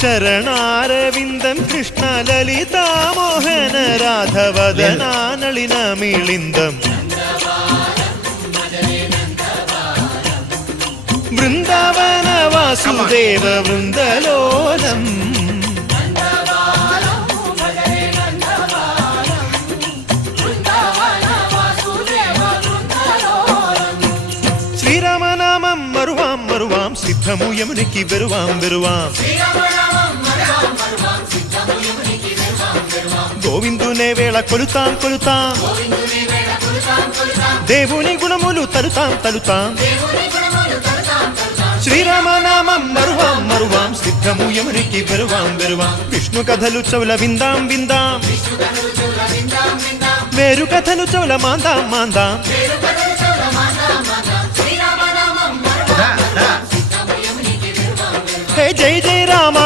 ചരണാരവിന്ദം കൃഷ്ണ ലളിതാമോഹന രാധവദനാനളിനമിളിന്ദം വൃന്ദാവന വാസുദേവ വൃന്ദലോലം శ్రీరామనామం మరువాం మరువాం సిద్ధము యమునికి వెరువాం వెరువాం గోవిందునే వేళ కొలుతాం కొలుతాం దేవుని గుణములు తలుతాం తలుతాం శ్రీరామనామం మరువాం మరువాం సిద్ధము యమునికి వెరువాం వెరువాం విష్ణు కథలు చౌల విందాం విందాం వేరు కథలు చౌల మాందాం మాందాం హే జై జై రామ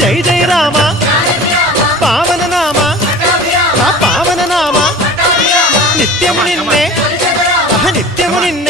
జై జై రామ పావన నామ పావన నామ నిత్యము నిన్నే నిత్యము నిన్నే